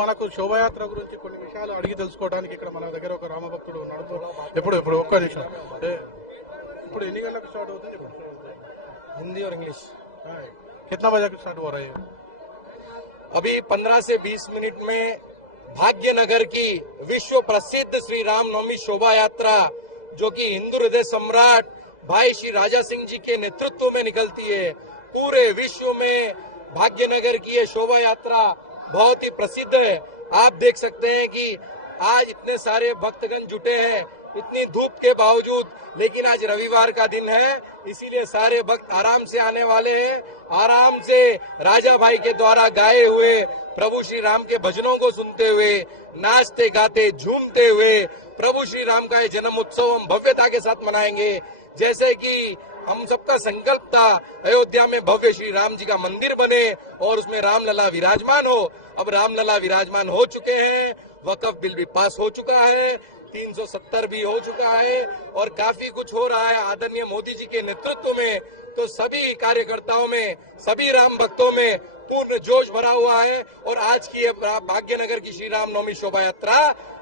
మనకు శోభాయాత్ర గురించి కొన్ని విషయాలు అడిగి తెలుసుకోవడానికి ఇక్కడ మన దగ్గర ఒక రామభక్తుడు ఉన్నాడు. ఇప్పుడు ఒక్క నిమిషం, ఇప్పుడు ఎన్ని గంటలకు స్టార్ట్ అవుతుంది? हिंदी और इंग्लिश कितना बजे स्टार्ट हो रहा है? अभी 15 से 20 मिनट में भाग्यनगर की विश्व प्रसिद्ध श्री रामनवमी शोभा यात्रा जो कि हिंदू हृदय सम्राट भाई श्री राजा सिंह जी के नेतृत्व में निकलती है। पूरे विश्व में भाग्यनगर की ये शोभा यात्रा बहुत ही प्रसिद्ध है। आप देख सकते हैं कि आज इतने सारे भक्तगण जुटे हैं, इतनी धूप के बावजूद, लेकिन आज रविवार का दिन है, इसीलिए सारे भक्त आराम से आने वाले हैं। आराम से राजा भाई के द्वारा गाए हुए प्रभु श्री राम के भजनों को सुनते हुए, नाचते गाते झूमते हुए प्रभु श्री राम का ये जन्म उत्सव हम भव्यता के साथ मनाएंगे। जैसे कि हम सबका संकल्प था अयोध्या में भव्य श्री राम जी का मंदिर बने और उसमें रामलला विराजमान हो। अब रामलला विराजमान हो चुके हैं, वक्फ बिल भी पास हो चुका है, 370 भी हो चुका है और काफी कुछ हो रहा है आदरणीय मोदी जी के नेतृत्व में। तो सभी कार्यकर्ताओं में, सभी राम भक्तों में पूर्ण जोश भरा हुआ है और आज की ये भाग्यनगर की श्री राम नवमी शोभा यात्रा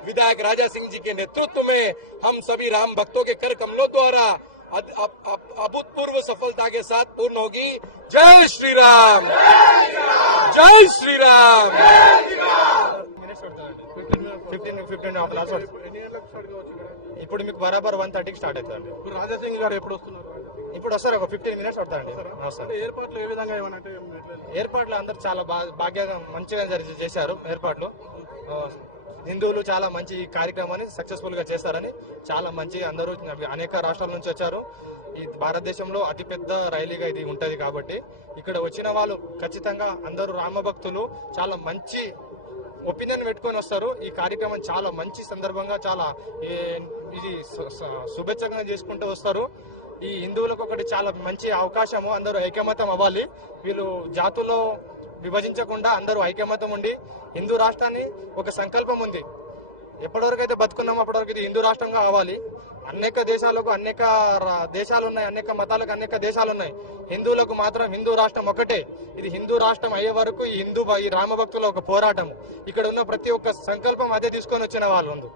विधायक राजा सिंह जी के नेतृत्व में हम सभी राम भक्तों के कर कमलों द्वारा अभूतपूर्व सफलता के साथ पूर्ण होगी। जय श्री राम, जय श्री राम। 15 ఇప్పుడు మీకు బరాబర్ 1:30కి స్టార్ట్ అవుతుంది. ఇప్పుడు రాజా సింగ్ గారు ఎప్పుడు వస్తున్నారు? ఇప్పుడు వస్తారు, ఒక 15 మినిట్స్ పడతారండి. ఏర్పాట్లు ఏ విధంగా ఏమనంటే ఏర్పాట్లు అందరూ చాలా బాగా మంచిగా చేశారు ఏర్పాట్లు. హిందువులు చాలా మంచి కార్యక్రమాన్ని సక్సెస్ఫుల్ గా చేస్తారని చాలా మంచిగా అందరూ అనేక రాష్ట్రాల నుంచి వచ్చారు. ఈ భారతదేశంలో అతిపెద్ద ర్యాలీగా ఇది ఉంటది కాబట్టి ఇక్కడ వచ్చిన వాళ్ళు ఖచ్చితంగా అందరూ రామభక్తులు చాలా మంచి ఒపీనియన్ పెట్టుకొని వస్తారు. ఈ కార్యక్రమం చాలా మంచి సందర్భంగా చాలా ఇది శుభేచ్ఛగా చేసుకుంటూ వస్తారు. ఈ హిందువులకు ఒకటి చాలా మంచి అవకాశము, అందరూ ఐకమత్యం అవ్వాలి. వీళ్ళు జాతుల్లో విభజించకుండా అందరూ ఐకమత్యం ఉండి హిందూ రాష్ట్రాన్ని ఒక సంకల్పం ఉంది. ఎప్పటివరకు అయితే బతుకున్నామో అప్పటివరకు ఇది హిందూ రాష్ట్రంగా అవ్వాలి. అనేక దేశాలకు అనేక దేశాలు ఉన్నాయి, అనేక మతాలకు అనేక దేశాలు ఉన్నాయి. హిందువులకు మాత్రం హిందూ రాష్ట్రం ఒకటే. ఇది హిందూ రాష్ట్రం అయ్యే వరకు ఈ రామభక్తుల ఒక పోరాటం. ఇక్కడ ఉన్న ప్రతి ఒక్క సంకల్పం అదే తీసుకొని వచ్చిన వాళ్ళు ఉంది.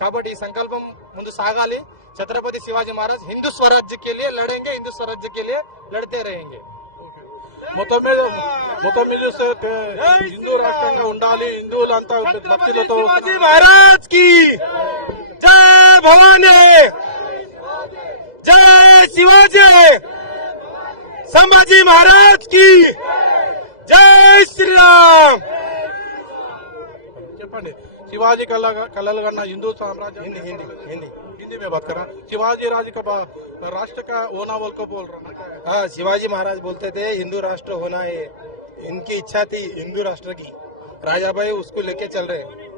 కాబట్టి ఈ సంకల్పం ముందు సాగాలి. ఛత్రపతి శివాజీ మహారాజ్ హిందూ స్వరాజ్య के लिए लड़ेंगे, हिंदू स्वराज्य के लिए लड़ते रहेंगे. మొత్తం మీద హిందూ రాష్ట్రంగా ఉండాలి. హిందువులంతా భక్తులతో శివాజీ మహారాజ్ కి జై భవానీ, జై శివాజీ, సంభాజీ మహారాజ్ కి జై శ్రీరామ్. చెప్పండి, शिवाजी कलल करना हिंदू साम्राज्य हिंदी में बात कर रहा हूँ। शिवाजी राज्य का राष्ट्र का होना बोल को बोल रहा हूँ। हाँ, शिवाजी महाराज बोलते थे हिंदू राष्ट्र होना है, इनकी इच्छा थी हिंदू राष्ट्र की, राजा भाई उसको लेके चल रहे हैं।